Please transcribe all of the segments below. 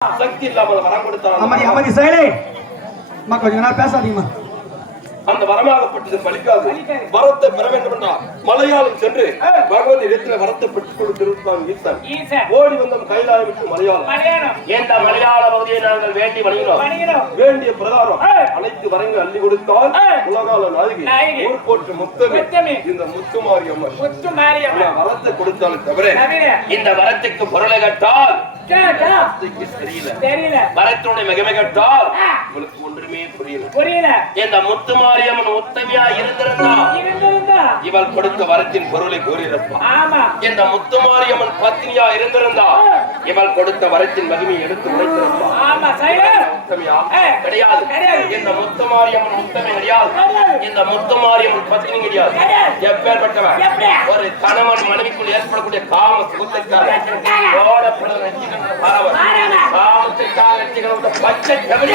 சக்தி இல்லாமல் வரம் கொடுத்தான் அமைதி அமைதி செயலே அம்மா கொஞ்ச நேரம் பேசாதீங்கம்மா அந்த வரமாகப்பட்டது பலிக்காது வரத்தை பெற வேண்டும் என்றால் மலையாளம் சென்று இடத்துல வரத்தை பெற்றுக் கொடுத்திருந்தான் ஈசன். ஓடி வந்தோம் கைலாயம் விட்டு மலையாளம் மலையாளம் எந்த மலையாள பகுதியை நாங்கள் வேண்டி வணங்கினோம். வேண்டிய பிரகாரம். அனைத்து வரங்கள் அள்ளி கொடுத்தால். உலகால நாயகி. ஊர் போற்று முத்தமே. இந்த முத்துமாரி அம்மன் வரத்தை கொடுத்தாலும் தவிர. இந்த வரத்துக்கு பொருளை கட்டால் தெரியல. உங்களுக்கு ஒன்றுமே புரியல. புரியல. இந்த முத்துமாரியம்மன் உத்தமையா இருந்திருந்தா? இருந்திருந்தா? இவள் கொடுத்த வரத்தின் பொருளை கூறியிருப்பான். இந்த பத்னியா இருந்திருந்தா? இவள் கொடுத்த வரத்தின் மகிமையை எடுத்து. கிடையாது. இந்த முத்துமாரியம்மன் உத்தமை கிடையாது. இந்த முத்துமாரியம்மன் பத்னி கிடையாது. கிடையாது. எப்பேற்பட்டவன்? ஒரு கணவன் மனைவிக்குள் ஏற்படக்கூடிய காம சுகத்திற்காக சுகத்திற்காக. ஓடப்பட நெஞ்சுகின்ற பாரவன் பாரவன். காமத்திற்காக நெஞ்சுகின்ற பச்சை கபடி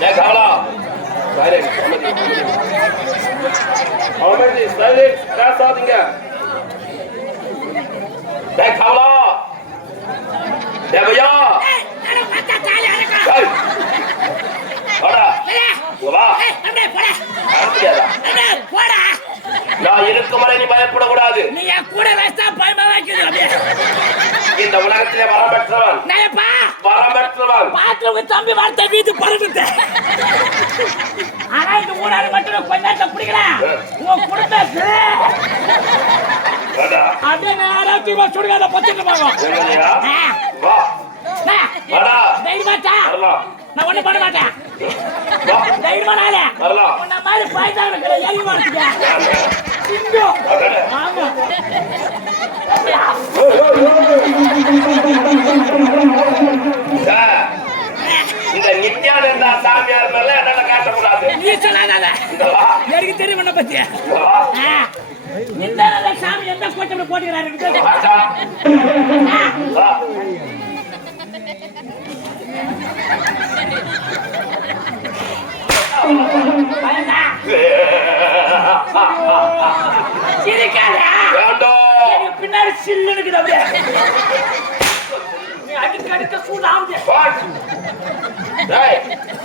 ஏய், கமலா. Silence, அமைதி, அமைதி. அமைதி, silence, ஏய், கமலா. முடியாதா? நான் இருக்கும் வரை நீ பயப்படக்கூடாது நீ என் கூட வச்சா பயமா வைக்கிறது இந்த உலகத்திலே வரம் பெற்றவன் வரம் பெற்றவன் பாத்துல உங்க தம்பி வார்த்தை வீட்டு பறந்துட்டு ஆனா இந்த ஊராக மட்டும் கொஞ்ச நேரத்தை பிடிக்கலாம் உன் குடும்பத்து. வாடா. அப்படியே நேரத்துக்கு சுடுகாத பத்துட்டு போவோம் எங்கனையா? ஆ. வா. வாடா. நான் ஒண்ணும் பண்ண மாட்டேன். வா. தைரியமா நாளே வரலாம். உன்ன மாதிரி பாய்தான் எலி மாட்டுக்க சிங்கம் அடடே. ஆமா சார், இந்த நித்யானந்தா சாமியார் மேல என்னால காட்டக்கூடாது நீ சொல்லாத இந்த வா, எனக்கு தெரியும் உன்னை பத்தி இந்த வா. ஆ. இந்த சாமி எந்த கோட்டை போட்டுக்கிறாரு பின்னாடி சில்லு இருக்குது அப்படியே.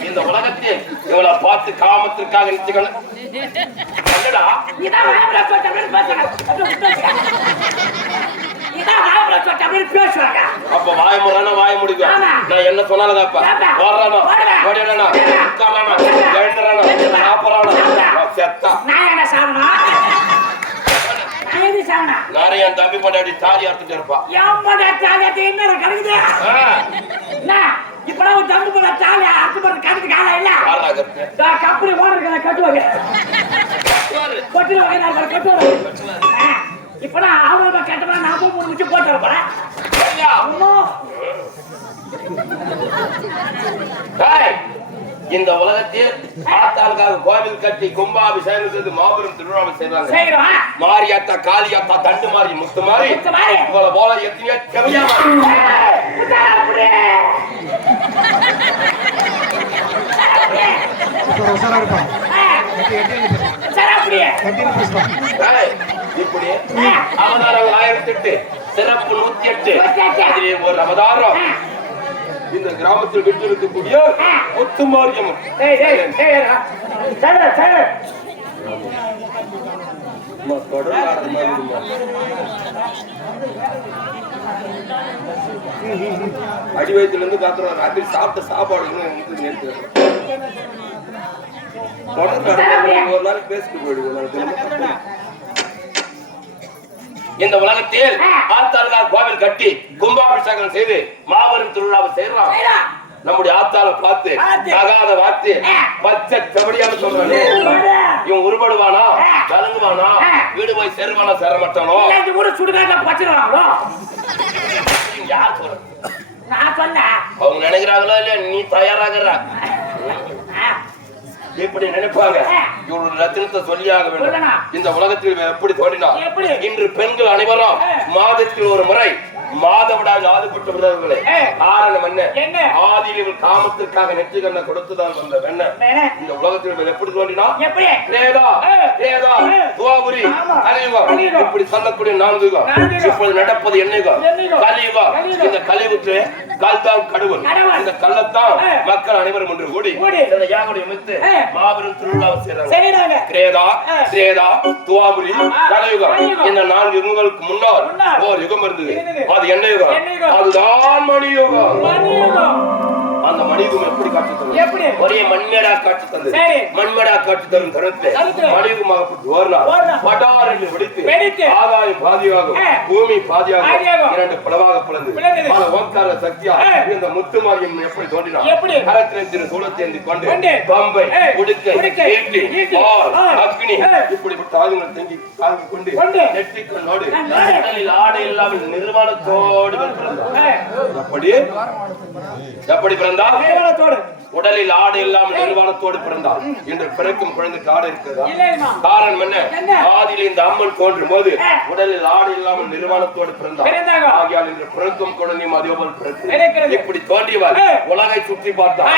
இந்த உலகத்தில் இவளை பார்த்து காமத்திற்காக நிறுத்திக்கணும் என்னடா? இதான் வாய்ப்புல அப்படின்னு பேசுறாங்க. இதான் வாய்ப்புல அப்படின்னு பேசுவாங்க அப்ப வாய முறானா வாய முடிக்கும் ஆமா. நான் என்ன சொன்னாலும் தப்பா ஆமா. வர்றானா வரேன். ஓடிடுறானா? வரேன். உட்கார்றானா? வரேன். எழுந்துறானா. சாப்பிட்றானா. செத்தா. நான் என்ன தம்பி பொண்டாட்டி தாலி அறுத்துட்டு இருப்பா. என்ன கிடக்குது ஆ, என்ன? இப்பதான் ஒரு தம்பு போல தாலி அத்து போற கணக்கு கால இல்ல. கப்பலி கட்டுவாங்க. கொட்டில வாங்கி நான் கட்டுவாங்க இப்பதான் கட்டமா மூணு டேய், இந்த உலகத்தில் ஆத்தாளுக்காக கோவில் கட்டி கும்பாபிஷேகம் செய்து மாபெரும் திருவிழாவை செய்றாங்க செய்யறோம். மாரியாத்தா காளியாத்தா தண்டு மாறி முத்து மாறி. இவளை போல எத்தனையோ செவையா மாறி. உசாரா உசாரா இருப்பான் இப்படி அவதாரங்கள் ஆயிரத்தி எட்டு சிறப்பு நூத்தி எட்டு அதிலே ஒரு அவதாரம். இந்த கிராமத்தில் விட்டு இருக்கக்கூடிய மாதிரி இருக்குமா? அடி வயிற்றுல இருந்து காத்துறோம். ராத்திரி சாப்பிட்ட சாப்பாடு இன்னும் ஒரு நாளைக்கு பேசிட்டு போயிடுவோம். இந்த உலகத்தில் ஆத்தாளுக்காக கோவில் கட்டி கும்பாபிஷேகம் செய்து மாபெரும் திருவிழாவை செய்யலாம். நம்முடைய ஆத்தாளை பார்த்து. தகாத வார்த்தை பச்சை செவடியாக சொல்றானே இவன் உருப்படுவானா கலங்குவானா வீடு போய் சேருவானா சேர மாட்டானோ இந்த ஊரு சுடுகாட்ட பச்சிருவாங்களோ யார் சொல்ற நான் சொன்னேன் அவங்க நினைக்கிறாங்களோ இல்லையா நீ தயாராகிற இப்படி நினைப்பாங்க இவரோட ரத்தினத்தை சொல்லியாக வேண்டும். இந்த உலகத்தில் எப்படி தோன்றினார்? இன்று பெண்கள் அனைவரும் மாதத்தில் ஒரு முறை மாதவிடாய் ஆதுபட்ட விதர்களே ஏ. காரணம் என்ன என்ன? ஆதியில் காமத்திற்காக நெற்றி கண்ணை கொடுத்துதான் வந்த வெண்ண வேணா. இந்த உலகத்தில் எப்படி தோன்றினா கிரேதா. கிரேதா. துவாபுரி. கலியுகம். இப்படி சொல்லக்கூடிய நான்கு. இப்பொழுது நடப்பது என்ன யுகம்? என்னைக்கும்? கலியுகம். இந்த கலியுகத்து கல்தான் கடவுள். இந்த கல்லத்தான். மக்கள் அனைவரும் ஒன்று கூடி. இந்த யாகோடைய மித்து ஏ. மாபெரும் திருவிழாவை சரிதாங்க கிரேதா ஆ. திரேதா துவாபுரி. கலியுகம். இந்த நான்கு யுகங்களுக்கு முன்னால். ஓர் யுகம் இருந்தது என்ன யுகம்? அதுதான் மணி யுகம். அந்த மணியுகம் எப்படி காட்சி தரும் எப்படி? ஒரே மண்மேடா காட்சி தந்தது சரி. மண்மேடா காட்சி தரும் தருணத்திலே தருணத்திலே. மணியுகமாகப்பட்டு ஓர்னார் ஓர்னார். படார் என்று வெடித்து. ஆகாயம் பாதியாகும். பூமி பாதியாகும். இரண்டு பிளவாக பிளந்து. பல ஓங்கார சக்தியா. இந்த முத்துமாரியம் எப்படி தோன்றினார் எப்படி? கரத்திலே திரு சூலத்தை ஏந்தி கொண்டு. பம்பை. உடுக்கை. அக்னி. இப்படிப்பட்ட ஆயுதங்கள் தங்கி தாங்கி கொண்டு. நெற்றிக்கண்ணோடு ஆடை இல்லாமல் நிர்வாணத்தோடு. எப்படி எப்படி பிறந்தார். உடலில் ஆடை இல்லாமல் நிர்வாணத்தோடு பிறந்தார் இன்று பிறக்கும் குழந்தைக்கு ஆடை இருக்கிறதா. காரணம் என்ன? ஆதியில் இந்த அம்மன் தோன்றும் போது. உடலில் ஆடை இல்லாமல் நிர்வாணத்தோடு பிறந்தார். ஆகியால் இன்று பிறக்கும் குழந்தையும் அதே போல் பிறக்கும். இப்படி தோன்றியவர். உலகை சுற்றி பார்த்தார்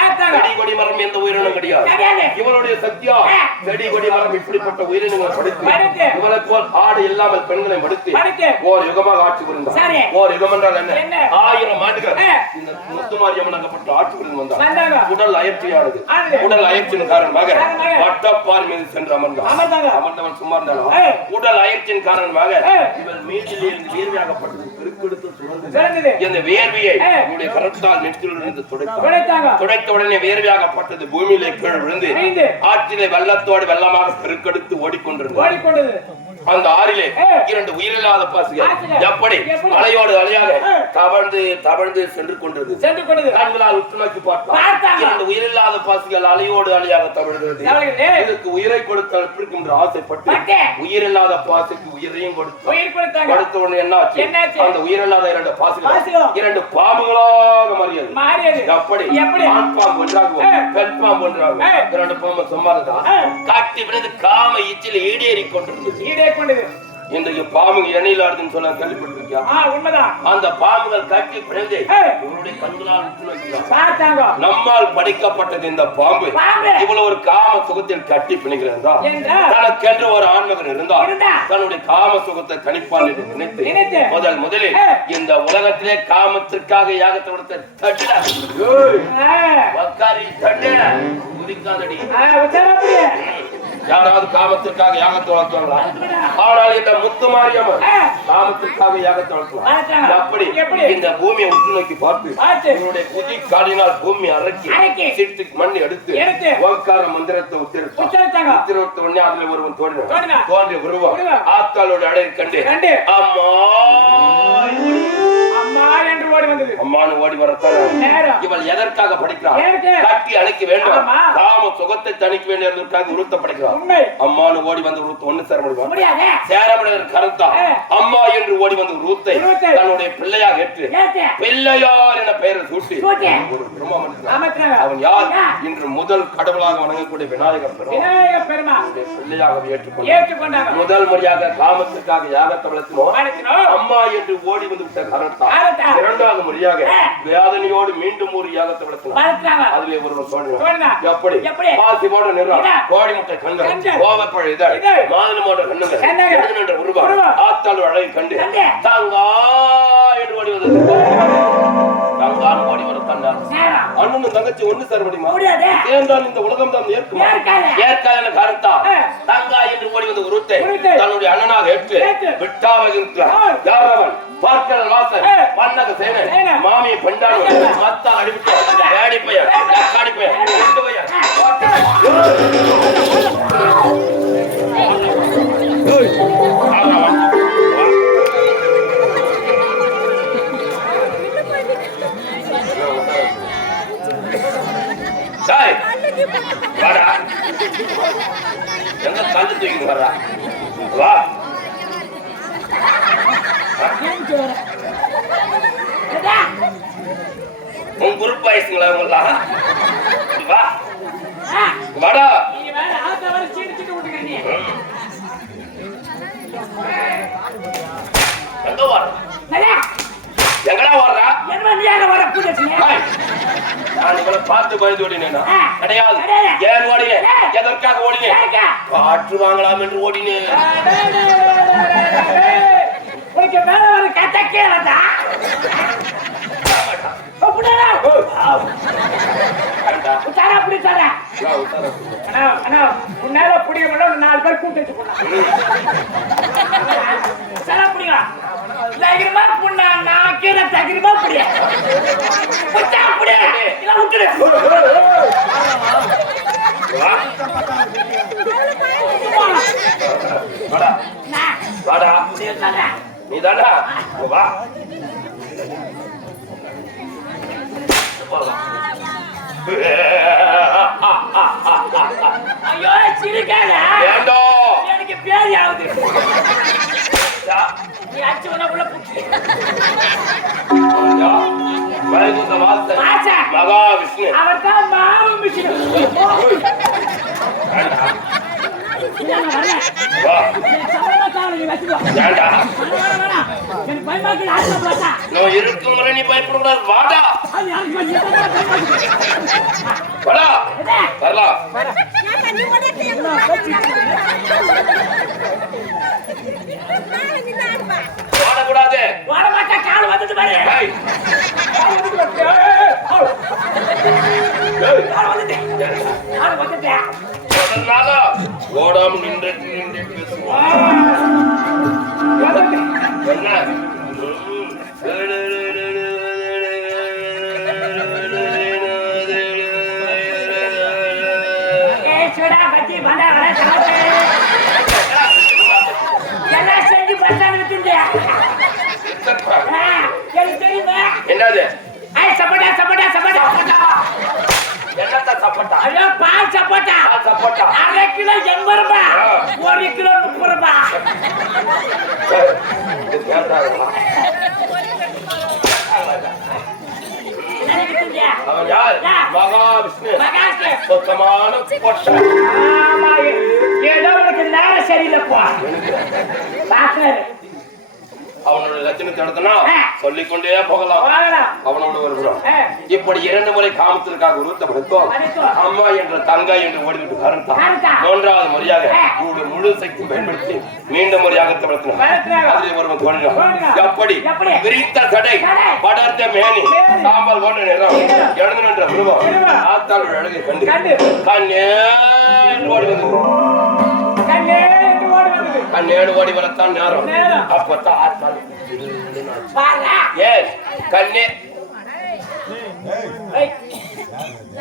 கொடி மரம் எந்த உயிரினம் கிடையாது கிடையாது. இவளுடைய சக்தியா ஆ. செடி கொடி மரம் இப்படிப்பட்ட உயிரினங்களை படுத்து படைத்து. இவளை போல் ஆடை இல்லாமல் பெண்களை படுத்து படைத்து. ஓர் யுகமாக ஆட்சி புரிந்தார் சரி. ஓர் யுகம் என்றால் என்ன என்ன? ஆயிரம் ஆண்டுகள் ஆ. இந்த முத்துமாரியம்மன் அங்கப்பட்ட ஆட்சி புரிந்து வந்தார் வந்தாங்க. உடல் அயற்சியானது. உடல் அயற்சியின் காரணமாக மீது சென்று அமர்ந்தார். அமர்ந்தவன் சும்மா இருந்தாலும். உடல் அயற்சியின் காரணமாக ஏ. இவள் மீதிலே இருந்து வேர்வையாகப்பட்டது பெருக்கெடுத்து. இந்த வேர்வையை கரத்தால் துடைத்தாங்க. துடைத்த உடனே வேர்வையாகப்பட்டது பூமியிலே கீழ் விழுந்து. ஆற்றிலே வெள்ளத்தோடு வெள்ளமாக பெருக்கெடுத்து ஓடிக்கொண்டிருந்தது. அந்த ஆறிலே. இரண்டு உயிரில்லாத பாசுகள். எப்படி? அலையோடு அலையாக. தவழ்ந்து தவழ்ந்து சென்று கொண்டிருந்தது சென்று கொண்டது. கண்களால் உற்று நோக்கி பார்த்தாங்க. இரண்டு உயிரில்லாத பாசுகள் அலையோடு அலையாக தவழ்கிறது. இதுக்கு உயிரை கொடுத்தால் பிடிக்கும் என்று ஆசைப்பட்டு பட்டு. உயிரில்லாத பாசுக்கு உயிரையும் கொடுத்தார் உயிர் கொடுத்தாங்க. கொடுத்த உடனே என்ன? அந்த உயிரில்லாத இரண்டு பாசுகள். இரண்டு பாம்புகளாக மாறியது மாறியது. எப்படி எப்படி? ஆண் பாம்பு ஒன்றாகவும் ஏ. பெண் பாம்பு ஒன்றாகவும் ஏ. இரண்டு பாம்பு சும்மா இருந்தா. காட்டி விழுந்து காம இச்சில் ஈடேறி கொண்டிருந்தது ஈடே கொண்டது. இன்றைக்கு பாம்புங்க இணையில ஆடுதுன்னு சொன்னா கேள்விப்பட்டிருக்கியா உண்மைதான். அந்த பாம்புகள் கட்டி பிறந்து. இவருடைய கண்களால். பார்த்தாங்க. நம்மால் படைக்கப்பட்டது இந்த பாம்பு. இவ்வளவு ஒரு காம சுகத்தில் கட்டி பிணிகிறதா தனக்கென்று ஒரு ஆண்மகன் இருந்தார் இருந்தார். தன்னுடைய காம சுகத்தை கணிப்பான் என்று நினைத்து. முதல் முதலில். இந்த உலகத்திலே காமத்திற்காக யாகத்தை கொடுத்த தட்டிட ஆ, யாராவது காமத்திற்காக யாகத்தை வளர்த்துவாங்களா ஆனால் இந்த முத்து மாரியம்மன். காமத்திற்காக யாகத்தை வளர்த்துவாங்க. அப்படி? இந்த பூமியை உற்று நோக்கி பார்த்து. இவருடைய குதி காலினால் பூமி அரக்கி அரக்கி. சிட்டு மண் எடுத்து. ஓங்கார மந்திரத்தை உச்சரித்தாங்க. உச்சரித்த உடனே அதுல ஒருவன் தோன்றினான். தோன்றிய உருவம். ஆத்தாளோட அடைய கண்டு. அம்மா அம்மா என்று ஓடி வந்தது அம்மானு ஓடி வரத்தான நேரம். இவள் எதற்காக படிக்கிறார் எதற்கு? கட்டி அணைக்க வேண்டும் ஆமா. காம சுகத்தை தணிக்க வேண்டும் என்பதற்காக உருத்த படிக்கிறார் உண்மை அம்மானு ஓடி வந்து உருத்த ஒண்ணு சேர முடியுமா முடியாது சேரமடையர் கருத்தா ஆ. அம்மா என்று ஓடி வந்து ரூத்தை ரூத்தை. தன்னுடைய பிள்ளையாக ஏற்று ஏத்து. பிள்ளையார் என பெயரை சூட்டி சூட்டி. ஒரு பிரம்மம் இருக்கிறார். அமர்த்தினாங்க. அவன் யார் யார்? இன்று முதல் கடவுளாக வணங்கக்கூடிய விநாயகர் பெருமா பிள்ளையாக ஏற்றுக்கொண்டார் முதல் முறையாக காமத்துக்காக யாகத்தை வளர்த்தினோம். அம்மா என்று ஓடி வந்து விட்ட கரத்தா. இரண்டாவது முறையாக ஆ. வேதனையோடு மீண்டும் ஒரு யாகத்தை வளர்த்தினார் அதிலே ஒருவர் தோன்றினார் தோன்றினார். எப்படி எப்படி? பாசி போட நிறம் இதா. கோழி முட்டை கண்கள் கண்கள். கோவப்பழ இதழ் இதழ். மாதுளை போன்ற கண்ணுங்கள் கண்ணுகள். எழுது நின்ற உருவம் உருவம். ஆத்தாள் அழகை கண்டு கண்டு. தங்கா என்று ஓடி வந்தது வர. அண்ணனும் தங்கச்சி ஒண்ணு சேர முடியுமா ஏன்தான் இந்த உலகம் தான் ஏற்குமா ஏற்காது. ஆ. தங்கா என்று ஓடி வந்த உருத்தை உருத்தை. தன்னுடைய அண்ணனாக ஏற்று. விட்டாவகிருக்கிறார் ஆ. யார் அவன் ஆ. பன்னக சேனன் சேனன். மாமியை பெண்டாடு மத்தா அடிவிட்டு வேடி பையன் காடி பையன் ரெண்டு. எங்க தூக்கிட்டு வர்றா? வா. உன் குரூப் ஆயிடுச்சுங்களா உங்களா வர நான் இவனை பார்த்து பயந்து ஓடினேனா? கிடையாது ஏன் ஓடினேன் எதற்காக ஓடினேன் காற்று வாங்கலாம் என்று ஓடினேன் உனக்கு மேல ஒரு கட்ட கீழதா? அப்படியா வேண்டா. தர அப்படி தர. அண்ணா உன்னால புடிய முடியும் நாலு பேர் கூட்டு வச்சு போனா சர புடிங்க தகிரமா புண்ணா? நான் கீழே தகிரமா புடிய? புத்தா புடிய இல்ல விட்டுடு. வாடா. நீ தாண்டா வா. ஐயோ சிரிக்காத. ஏண்டோ? எனக்கு பேதி ஆகுது நீ அச்சு உன உள்ள புடி யா. வைகுந்த வாசல். வாசல். மகாவிஷ்ணு. அவர் தான் மாவு மிஷின் நான் இருக்கும் வரை நீ பயப்படக்கூடாது. வாடா. வாடா. வரலாம். வாடக்கூடாது. வாட மாட்டா கால் வந்துட்டு பாரு. கால் வந்துட்டு. கால் வந்துட்டு. கால் வந்துட்டு. அதனால ஓடாம நின்று நின்று தெரியுமா என்னது? சப்போட்டா சப்போட்டா சப்போட்டா சப்போட்டா. சப்பட்டா ஐயோ பால் சப்போட்டா சப்பட்டா அரை கிலோ எண்பது ரூபாய் ஒரு கிலோ முப்பது ரூபாய் அவன் யார்? மகாவிஷ்ணு. மகாசு சுத்தமான பொட்டை ஆமா ஏதோ உனக்கு நேரம் சரியில்லைப்பா. பாக்குறாரு. அவனோட லட்சணத்தை எடுத்தனா. சொல்லிக்கொண்டே போகலாம் அவனோட வருகிறான் ஆ. இப்படி இரண்டு முறை காமத்திற்காக உருத்தப்படுத்தோம் படித்தோம். அம்மா என்ற தங்கா என்று ஓடிவிட்டு கருத்தான் கருத்தா. மூன்றாவது முறையாக. இவருடைய முழு சக்தி பயன்படுத்தி மீண்டும் முறையாக தமிழ்த்தினார் பயத்தினார். அதில் ஒருவன். எப்படி? விரித்த கடை. படர்ந்த மேனி. சாம்பல் போன்ற நிறம். எழுந்து நின்ற உருவம் உருவம். ஆத்தாள் அழகை கண்டு கண்ணே ஓடி வந்தது கண்ணேடு ஓடி வரத்தான் நேரம். அப்பத்தான் ஆத்தாள் பாரா ஏன் கண்ணே.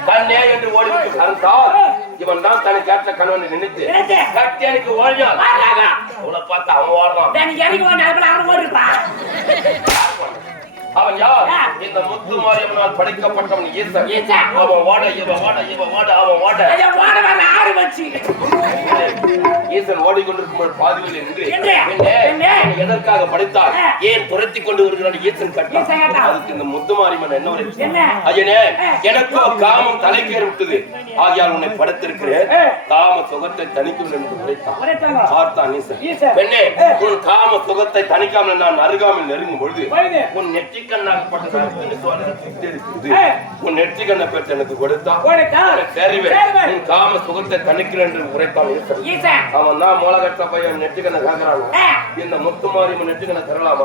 கண்ணே என்று ஓடிவிட்டு கருத்தால் இவன் தான் தனக்கு ஏற்ற கணவனை நினைத்து நினைத்து. கட்டியனுக்கு ஓடினான். அவளை பார்த்து அவன் ஓடுறான். அவன் யார். இந்த முத்து மாரியம்மனால் படைக்கப்பட்டவன் ஈசன். அவன் ஓட இவன் ஓட இவன் ஓட அவன் ஓட. ஐயா ஓட ஆறு வச்சு. ஈசன் ஓடிக்கொண்டிருக்கும் பெண்ணே. என்னை எதற்காக படைத்தால். ஏன் துரத்தி கொண்டு வருகிறான் ஈசன் கட்டான். அதுக்கு இந்த முத்து மாரியம்மன் என்ன ஒரு ஆ. எனக்கு காமம் தலைக்கேறி விட்டது ஆகியால் உன்னை படைத்திருக்கிறேன். காம சுகத்தை தணிக்கும் என்று உரைத்தான். பார்த்தான் ஈசன். பெண்ணே. உன் காம சுகத்தை தணிக்காமல் நான் அருகாமல் நெருங்கும் பொழுது. உன். ஆ. உன் நெற்றிக்கண்ணை பெற்று எனக்கு கொடுத்தா. சரிவேன். உன் காம சுகத்தை தணிக்கிறேன் என்று உரைத்தான் ஈசன் அவன் தான் மூலகட்ட பையன் நெற்றிக்கண்ணை கேட்கிறான் ஆ. இந்த முத்து மாரியம்மன் நெற்றிக்கண்ணை தரலாமா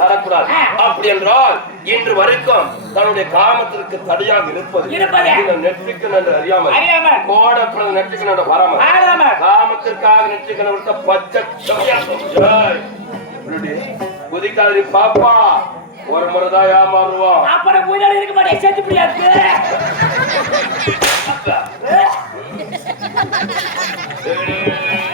தரக்கூடாது. அப்படி என்றால் இன்று வரைக்கும் தன்னுடைய காமத்திற்கு தடையாக இருப்பது. இந்த நெற்றிக்கண் என்று அறியாமல். கோடப்பட நெற்றிக்கண்ணோட வராமல். காமத்திற்காக நெற்றிக்கண்ணை விட்ட பச்சை குதிக்காதடி பாப்பா. ஒரு முறைதான் ஏமாறுவான். அப்புறம் இருக்க மாட்டேன் செத்து முடியாது え ー